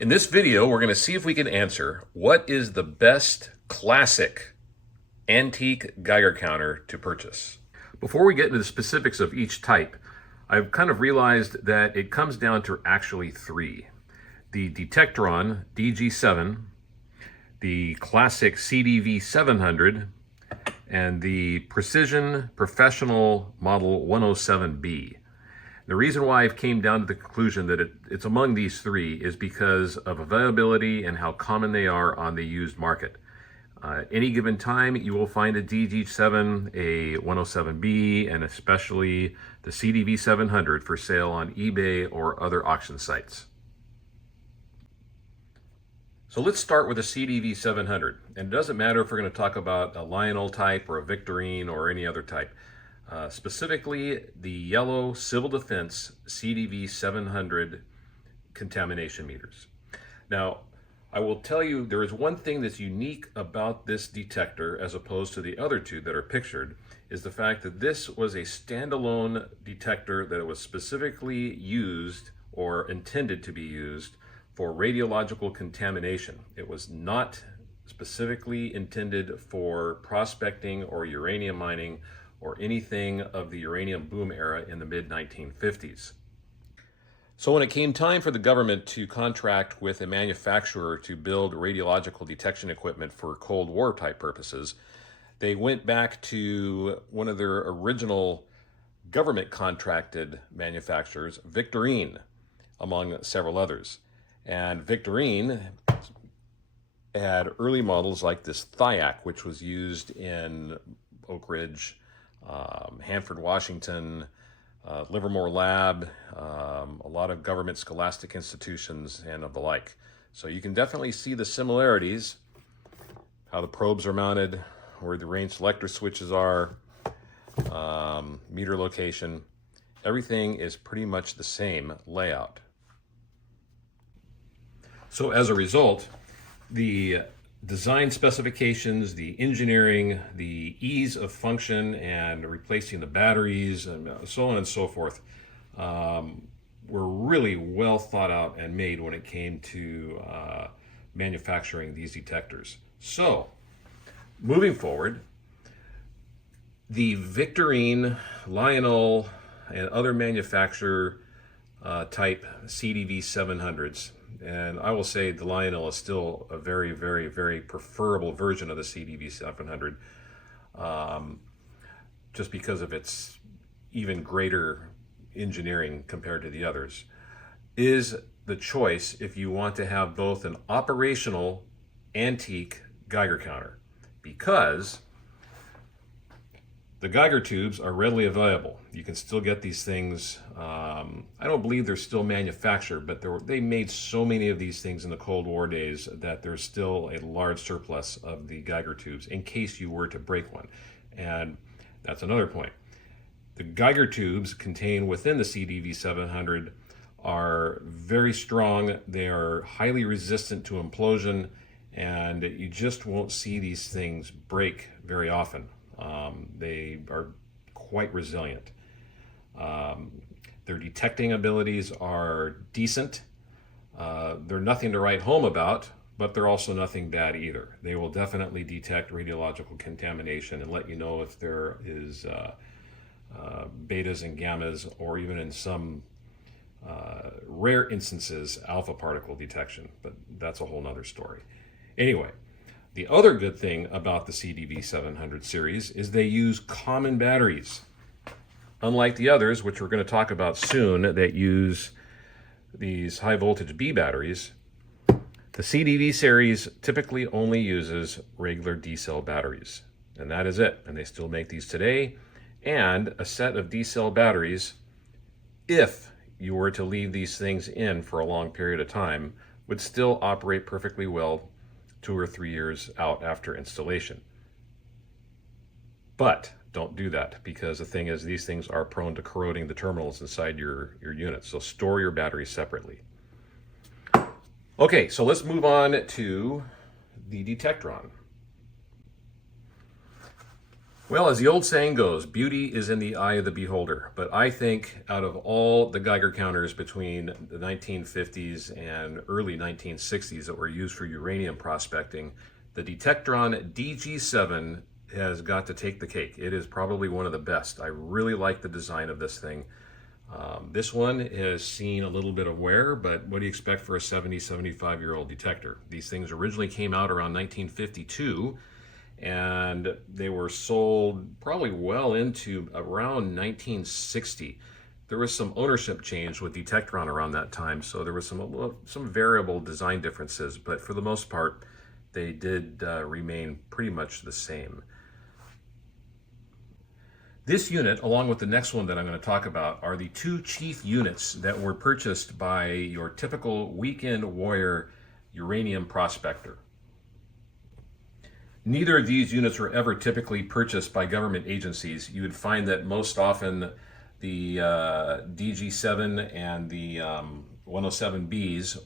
In this video, we're going to see if we can answer what is the best classic antique Geiger counter to purchase. Before we get into the specifics of each type, I've kind of realized that it comes down to actually three. The Detectron DG-7, the classic CDV-700, and the Precision Professional Model 107B. The reason why I've came down to the conclusion that it's among these three is because of availability and how common they are on the used market. Any given time, you will find a DG7, a 107B, and especially the CDV700 for sale on eBay or other auction sites. So let's start with a CDV700. And it doesn't matter if we're going to talk about a Lionel type or a Victorine or any other type. Specifically, the yellow Civil Defense CDV700 contamination meters. Now, I will tell you there is one thing that's unique about this detector as opposed to the other two that are pictured, is the fact that this was a standalone detector that was specifically used or intended to be used for radiological contamination. It was not specifically intended for prospecting or uranium mining or anything of the uranium boom era in the mid-1950s. So when it came time for the government to contract with a manufacturer to build radiological detection equipment for Cold War type purposes, they went back to one of their original government contracted manufacturers, Victorine, among several others. And Victorine had early models like this Thiac, which was used in Oak Ridge, Hanford, Washington, Livermore Lab, a lot of government scholastic institutions and of the like. So you can definitely see the similarities, how the probes are mounted, where the range selector switches are, meter location. Everything is pretty much the same layout. So as a result, the design specifications, the engineering, the ease of function and replacing the batteries and so on and so forth were really well thought out and made when it came to manufacturing these detectors. So moving forward, the Victorine, Lionel, and other manufacturer type CDV 700s, and I will say the Lionel is still a very, very, very preferable version of the CDV 700, just because of its even greater engineering compared to the others, is the choice if you want to have both an operational antique Geiger counter, because the Geiger tubes are readily available. You can still get these things. I don't believe they're still manufactured, but they made so many of these things in the Cold War days that there's still a large surplus of the Geiger tubes in case you were to break one. And that's another point. The Geiger tubes contained within the CDV 700 are very strong. They are highly resistant to implosion, and you just won't see these things break very often. They are quite resilient. Their detecting abilities are decent. They're nothing to write home about, but they're also nothing bad either. They will definitely detect radiological contamination and let you know if there is betas and gammas, or even in some rare instances, alpha particle detection, but that's a whole nother story. Anyway, the other good thing about the CDV 700 series is they use common batteries. Unlike the others, which we're going to talk about soon, that use these high voltage B batteries, the CDV series typically only uses regular D-cell batteries. And that is it. And they still make these today. And a set of D-cell batteries, if you were to leave these things in for a long period of time, would still operate perfectly well 2 or 3 years out after installation. But don't do that, because the thing is, these things are prone to corroding the terminals inside your unit. So store your batteries separately. Okay, so let's move on to the Detectron. Well, as the old saying goes, beauty is in the eye of the beholder. But I think out of all the Geiger counters between the 1950s and early 1960s that were used for uranium prospecting, the Detectron DG-7 has got to take the cake. It is probably one of the best. I really like the design of this thing. This one has seen a little bit of wear, but what do you expect for a 70, 75-year-old detector? These things originally came out around 1952, and they were sold probably well into around 1960. There was some ownership change with Detectron around that time, so there was some variable design differences, but for the most part, they did remain pretty much the same. This unit, along with the next one that I'm going to talk about, are the two chief units that were purchased by your typical weekend warrior uranium prospector. Neither of these units were ever typically purchased by government agencies. You would find that most often the DG-7 and the 107Bs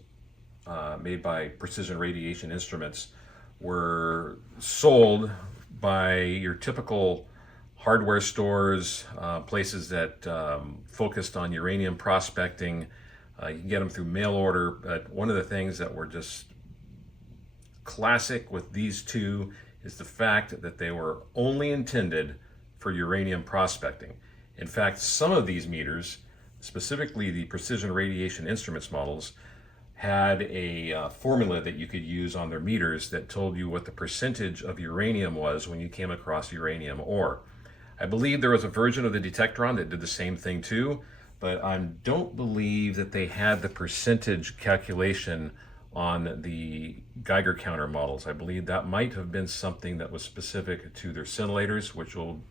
made by Precision Radiation Instruments were sold by your typical hardware stores, places that focused on uranium prospecting. You can get them through mail order, but one of the things that were just classic with these two is the fact that they were only intended for uranium prospecting. In fact, some of these meters, specifically the Precision Radiation Instruments models, had a formula that you could use on their meters that told you what the percentage of uranium was when you came across uranium ore. I believe there was a version of the Detectron that did the same thing too, but I don't believe that they had the percentage calculation on the Geiger counter models. I believe that might have been something that was specific to their scintillators, which will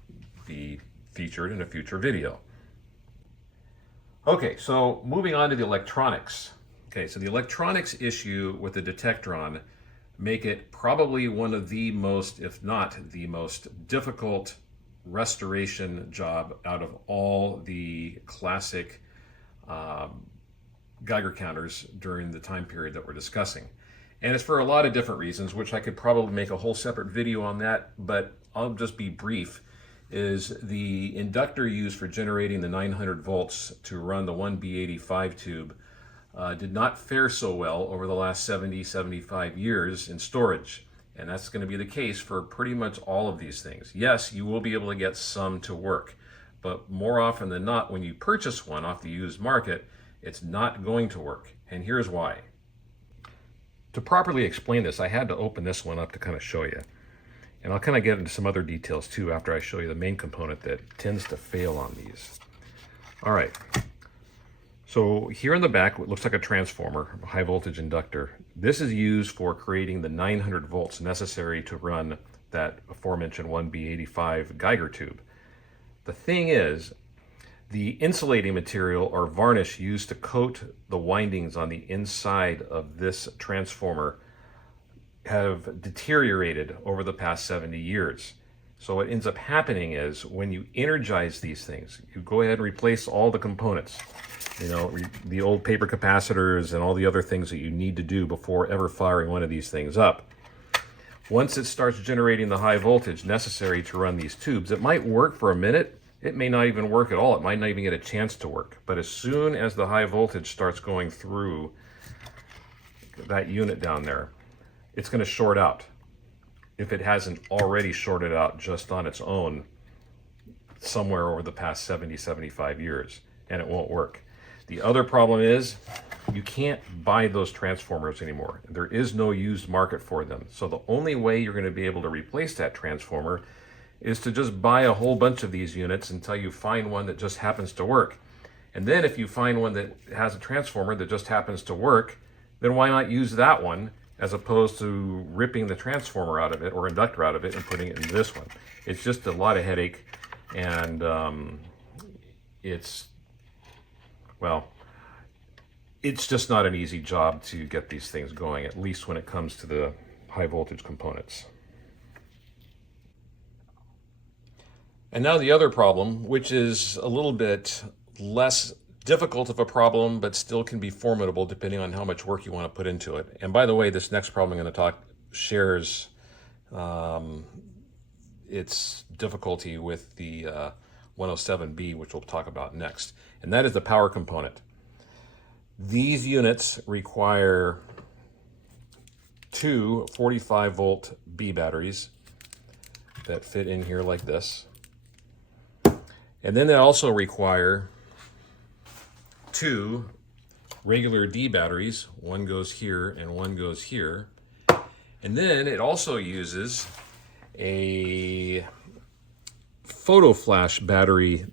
be featured in a future video. Okay, so moving on to the electronics. Okay, so the electronics issue with the Detectron make it probably one of the most, if not the most difficult restoration job out of all the classic Geiger counters during the time period that we're discussing. And it's for a lot of different reasons, which I could probably make a whole separate video on that, but I'll just be brief. Is the inductor used for generating the 900 volts to run the 1B85 tube did not fare so well over the last 70, 75 years in storage. And that's going to be the case for pretty much all of these things. Yes, you will be able to get some to work, but more often than not, when you purchase one off the used market, it's not going to work. And here's why. To properly explain this, I had to open this one up to kind of show you. And I'll kind of get into some other details too after I show you the main component that tends to fail on these. All right. So here in the back, what looks like a transformer, a high voltage inductor. This is used for creating the 900 volts necessary to run that aforementioned 1B85 Geiger tube. The thing is, the insulating material or varnish used to coat the windings on the inside of this transformer have deteriorated over the past 70 years. So what ends up happening is when you energize these things, you go ahead and replace all the components. You know, the old paper capacitors and all the other things that you need to do before ever firing one of these things up. Once it starts generating the high voltage necessary to run these tubes, it might work for a minute. It may not even work at all. It might not even get a chance to work. But as soon as the high voltage starts going through that unit down there, it's going to short out. If it hasn't already shorted out just on its own somewhere over the past 70, 75 years, and it won't work. The other problem is you can't buy those transformers anymore. There is no used market for them. So the only way you're going to be able to replace that transformer is to just buy a whole bunch of these units until you find one that just happens to work. And then if you find one that has a transformer that just happens to work, then why not use that one as opposed to ripping the transformer out of it or inductor out of it and putting it in this one. It's just a lot of headache, and it's just not an easy job to get these things going, at least when it comes to the high voltage components. And now the other problem, which is a little bit less difficult of a problem, but still can be formidable depending on how much work you want to put into it. And by the way, this next problem I'm going to talk shares its difficulty with the 107B, which we'll talk about next, and that is the power component. These units require two 45-volt B batteries that fit in here like this. And then they also require two regular D batteries. One goes here and one goes here. And then it also uses a photo flash battery,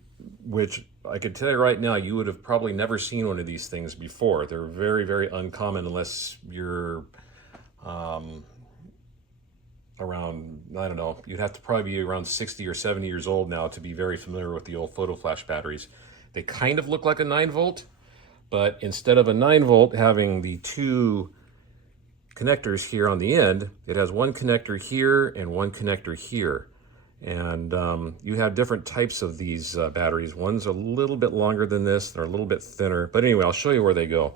which I can tell you right now, you would have probably never seen one of these things before. They're very, very uncommon unless you're around, I don't know, you'd have to probably be around 60 or 70 years old now to be very familiar with the old photo flash batteries. They kind of look like a 9-volt, but instead of a 9-volt having the two connectors here on the end, it has one connector here and one connector here. And you have different types of these batteries. One's a little bit longer than this, they're a little bit thinner, but anyway, I'll show you where they go.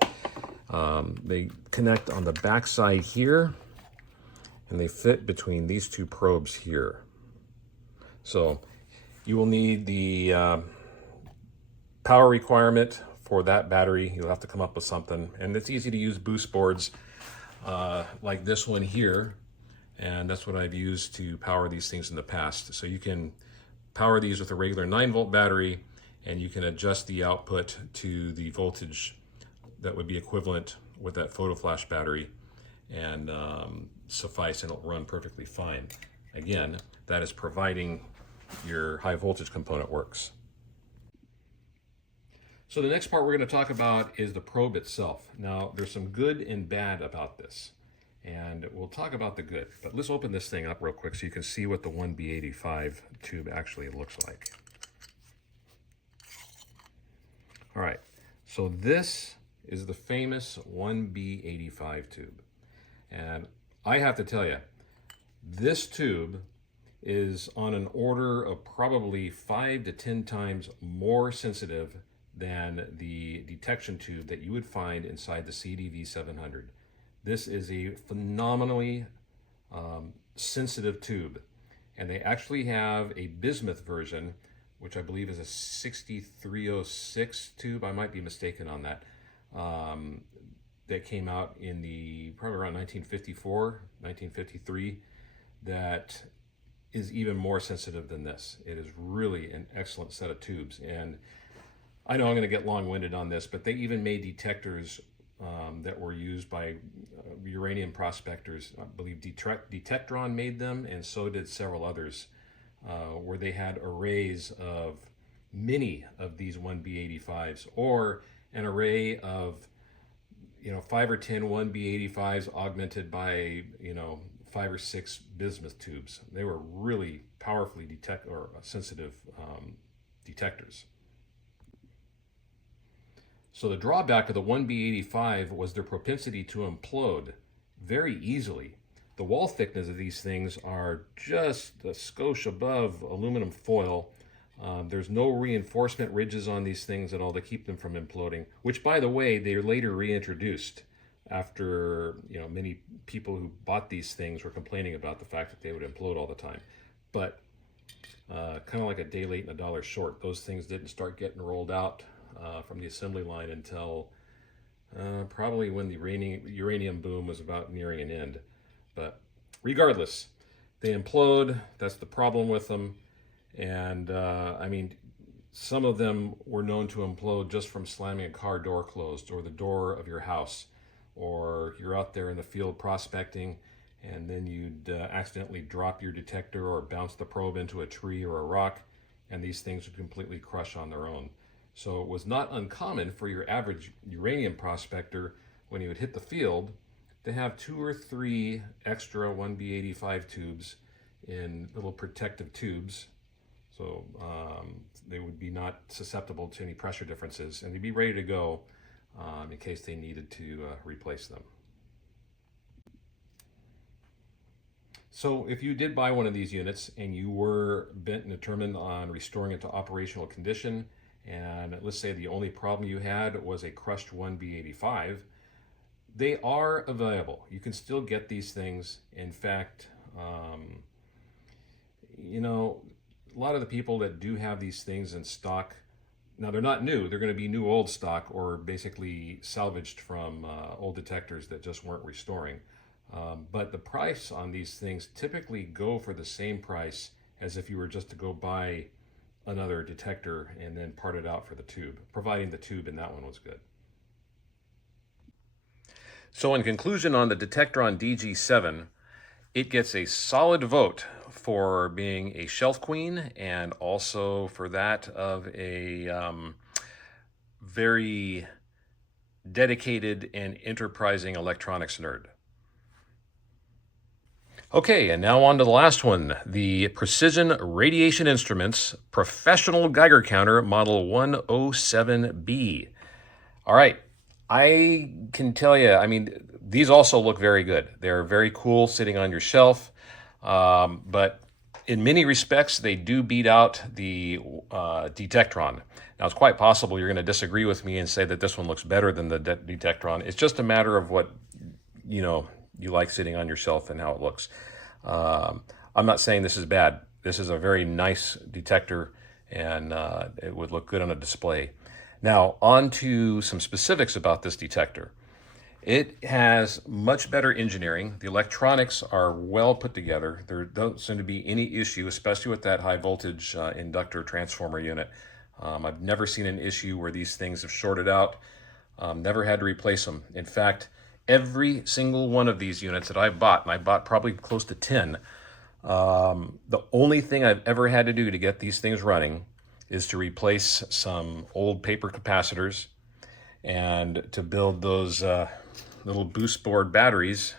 They connect on the back side here, and they fit between these two probes here. So you will need the power requirement for that battery. You'll have to come up with something, and it's easy to use boost boards like this one here, and that's what I've used to power these things in the past. So you can power these with a regular 9-volt battery, and you can adjust the output to the voltage that would be equivalent with that photo flash battery, and suffice, and it'll run perfectly fine. Again, that is providing your high voltage component works. So the next part we're going to talk about is the probe itself. Now, there's some good and bad about this, and we'll talk about the good. But let's open this thing up real quick so you can see what the 1B85 tube actually looks like. All right, so this is the famous 1B85 tube. And I have to tell you, this tube is on an order of probably 5 to 10 times more sensitive than the detection tube that you would find inside the CDV700. This is a phenomenally sensitive tube, and they actually have a bismuth version, which I believe is a 6306 tube. I might be mistaken on that. That came out in the probably around 1954, 1953, that is even more sensitive than this. It is really an excellent set of tubes. And I know I'm going to get long-winded on this, but they even made detectors that were used by uranium prospectors. I believe Detectron made them, and so did several others, where they had arrays of many of these 1B85s, or an array of 5 or 10 1B85s augmented by 5 or 6 bismuth tubes. They were really powerfully sensitive detectors. So the drawback of the 1B85 was their propensity to implode very easily. The wall thickness of these things are just a skosh above aluminum foil. There's no reinforcement ridges on these things at all to keep them from imploding, which, by the way, they later reintroduced after many people who bought these things were complaining about the fact that they would implode all the time. But kind of like a day late and a dollar short, those things didn't start getting rolled out from the assembly line until probably when the uranium boom was about nearing an end. But regardless, they implode. That's the problem with them. And I mean, some of them were known to implode just from slamming a car door closed, or the door of your house, or you're out there in the field prospecting, and then you'd accidentally drop your detector or bounce the probe into a tree or a rock, and these things would completely crush on their own. So it was not uncommon for your average uranium prospector, when he would hit the field, to have 2 or 3 extra 1B85 tubes in little protective tubes. So they would be not susceptible to any pressure differences, and they'd be ready to go in case they needed to replace them. So if you did buy one of these units and you were bent and determined on restoring it to operational condition, and let's say the only problem you had was a crushed 1B85, they are available. You can still get these things. In fact, you know, a lot of the people that do have these things in stock, now they're not new, they're going to be new old stock or basically salvaged from old detectors that just weren't restoring. But the price on these things typically go for the same price as if you were just to go buy another detector and then part it out for the tube, providing the tube in that one was good. So in conclusion on the Detectron DG-7, it gets a solid vote for being a shelf queen and also for that of a very dedicated and enterprising electronics nerd. Okay, and now on to the last one, the Precision Radiation Instruments Professional Geiger Counter Model 107B. All right, I can tell you, I mean, these also look very good. They're very cool sitting on your shelf, but in many respects, they do beat out the Detectron. Now, it's quite possible you're going to disagree with me and say that this one looks better than the Detectron. It's just a matter of what, you like sitting on your shelf and how it looks. I'm not saying this is bad. This is a very nice detector, and it would look good on a display. Now, on to some specifics about this detector. It has much better engineering. The electronics are well put together. There don't seem to be any issue, especially with that high voltage inductor transformer unit. I've never seen an issue where these things have shorted out. Never had to replace them. In fact, every single one of these units that I've bought, and I bought probably close to 10, the only thing I've ever had to do to get these things running is to replace some old paper capacitors and to build those little boost board batteries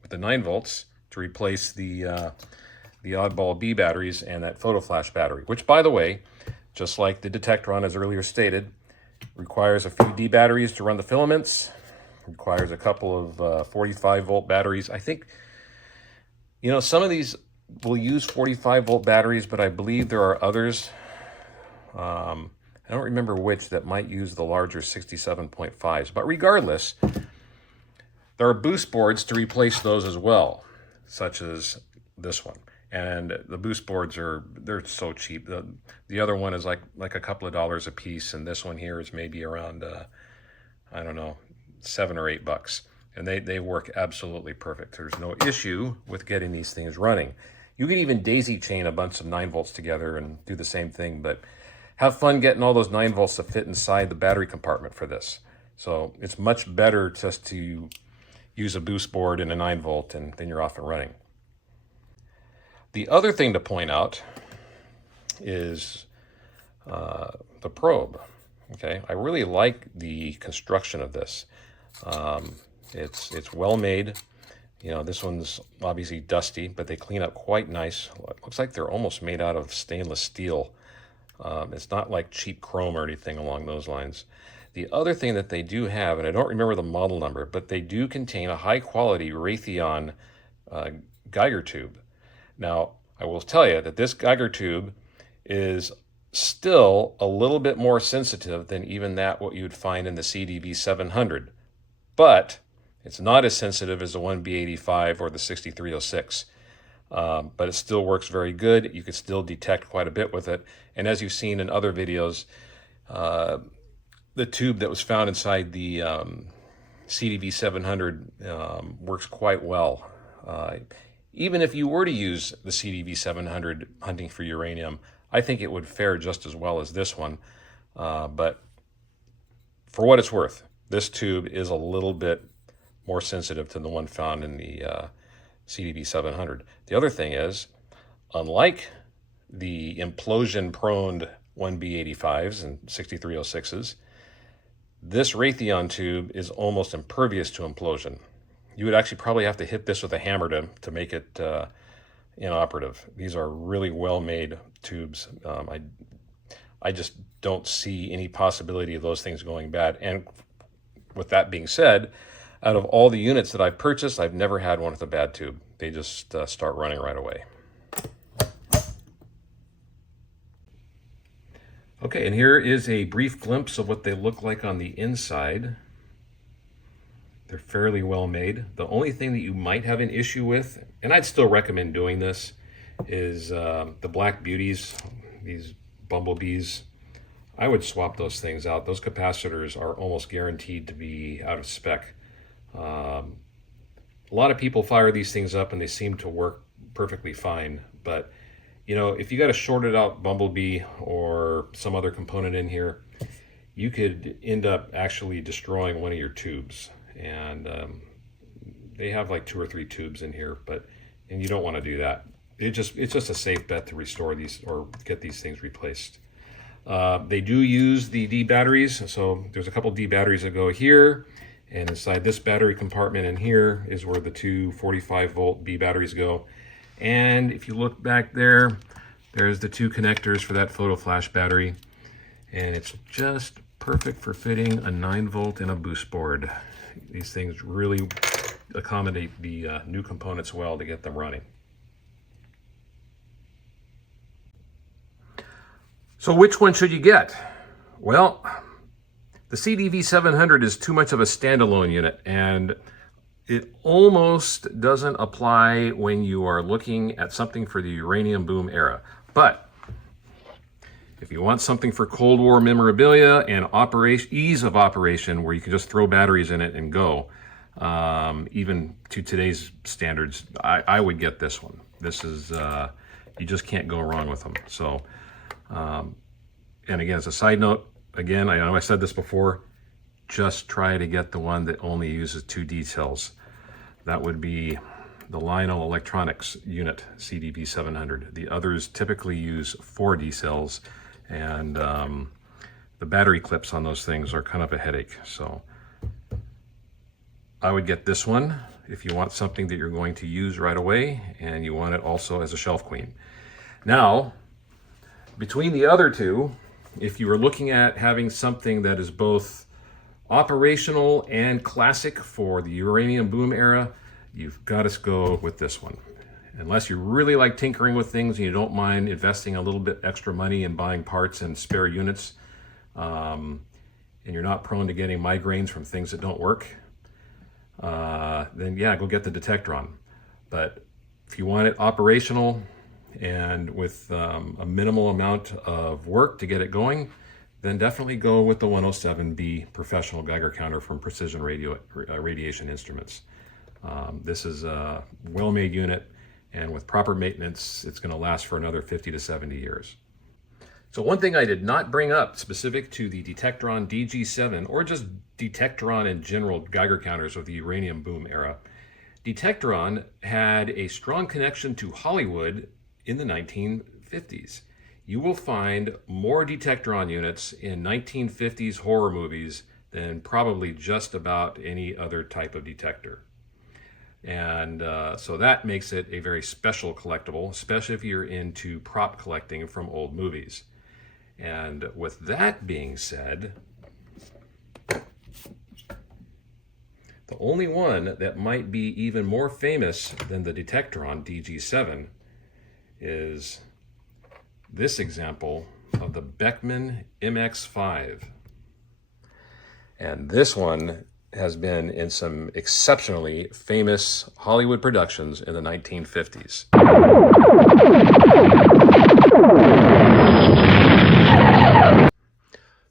with the 9 volts to replace the oddball B batteries and that photo flash battery, which, by the way, just like the Detectron, as earlier stated, requires a few D batteries to run the filaments, requires a couple of 45 volt batteries. I think, some of these will use 45 volt batteries, but I believe there are others, I don't remember which, that might use the larger 67.5s. But regardless, there are boost boards to replace those as well, such as this one. And the boost boards they're so cheap. The other one is like a couple of dollars a piece, and this one here is maybe around, I don't know, $7 or $8. And they work absolutely perfect. There's no issue with getting these things running. You can even daisy chain a bunch of 9 volts together and do the same thing, but have fun getting all those 9 volts to fit inside the battery compartment for this. So it's much better just to use a boost board and a 9 volt, and then you're off and running. The other thing to point out is the probe. Okay, I really like the construction of this. It's well made. This one's obviously dusty, but they clean up quite nice. It looks like they're almost made out of stainless steel. It's not like cheap chrome or anything along those lines. The other thing that they do have, and I don't remember the model number, but they do contain a high-quality Raytheon Geiger tube. Now, I will tell you that this Geiger tube is still a little bit more sensitive than even what you'd find in the CDV-700, but it's not as sensitive as the 1B85 or the 6306. But it still works very good. You can still detect quite a bit with it. And as you've seen in other videos, the tube that was found inside the CDV-700 works quite well. Even if you were to use the CDV-700 hunting for uranium, I think it would fare just as well as this one. But for what it's worth, this tube is a little bit more sensitive to the one found in the CDV-700. The other thing is, unlike the implosion-prone 1B85s and 6306s, this Raytheon tube is almost impervious to implosion. You would actually probably have to hit this with a hammer to make it inoperative. These are really well-made tubes. I just don't see any possibility of those things going bad. And with that being said, out of all the units that I've purchased, I've never had one with a bad tube. They just start running right away. Okay, and here is a brief glimpse of what they look like on the inside. They're fairly well made. The only thing that you might have an issue with, and I'd still recommend doing this, is the black beauties, these bumblebees. I would swap those things out. Those capacitors are almost guaranteed to be out of spec. A lot of people fire these things up and they seem to work perfectly fine. But, you know, if you got a shorted out bumblebee or some other component in here, you could end up actually destroying one of your tubes. And they have like 2 or 3 tubes in here, and you don't want to do that. It's just a safe bet to restore these or get these things replaced. They do use the D batteries, so there's a couple D batteries that go here, and inside this battery compartment in here is where the 2 45-volt B batteries go. And if you look back there, there's the 2 connectors for that photo flash battery, and it's just perfect for fitting a 9-volt and a boost board. These things really accommodate the new components well to get them running. So which one should you get? Well, the CDV-700 is too much of a standalone unit, and it almost doesn't apply when you are looking at something for the uranium boom era. But if you want something for Cold War memorabilia and ease of operation where you can just throw batteries in it and go, even to today's standards, I would get this one. This is, you just can't go wrong with them. So, and again, as a side note, again, I know I said this before, just try to get the one that only uses 2 D cells. That would be the Lionel Electronics unit, CDV-700. The others typically use 4 D cells, and the battery clips on those things are kind of a headache. So I would get this one if you want something that you're going to use right away, and you want it also as a shelf queen. Now, between the other two, if you were looking at having something that is both operational and classic for the uranium boom era, you've got to go with this one. Unless you really like tinkering with things and you don't mind investing a little bit extra money in buying parts and spare units, and you're not prone to getting migraines from things that don't work, then yeah, go get the Detectron. But if you want it operational and with a minimal amount of work to get it going, then definitely go with the 107B professional Geiger counter from Precision Radiation Instruments. This is a well-made unit, and with proper maintenance, it's going to last for another 50 to 70 years. So one thing I did not bring up specific to the Detectron DG-7, or just Detectron in general Geiger counters of the uranium boom era, Detectron had a strong connection to Hollywood in the 1950s. You will find more Detectron units in 1950s horror movies than probably just about any other type of detector. And so that makes it a very special collectible, especially if you're into prop collecting from old movies. And with that being said, the only one that might be even more famous than the Detectron DG-7 is this example of the Beckman MX-5. And this one has been in some exceptionally famous Hollywood productions in the 1950s.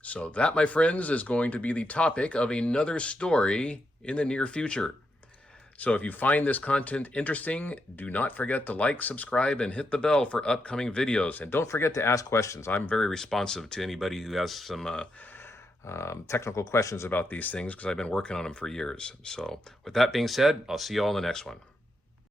So that, my friends, is going to be the topic of another story in the near future. So if you find this content interesting, do not forget to like, subscribe, and hit the bell for upcoming videos. And don't forget to ask questions. I'm very responsive to anybody who has some technical questions about these things, because I've been working on them for years. So with that being said, I'll see you all in the next one.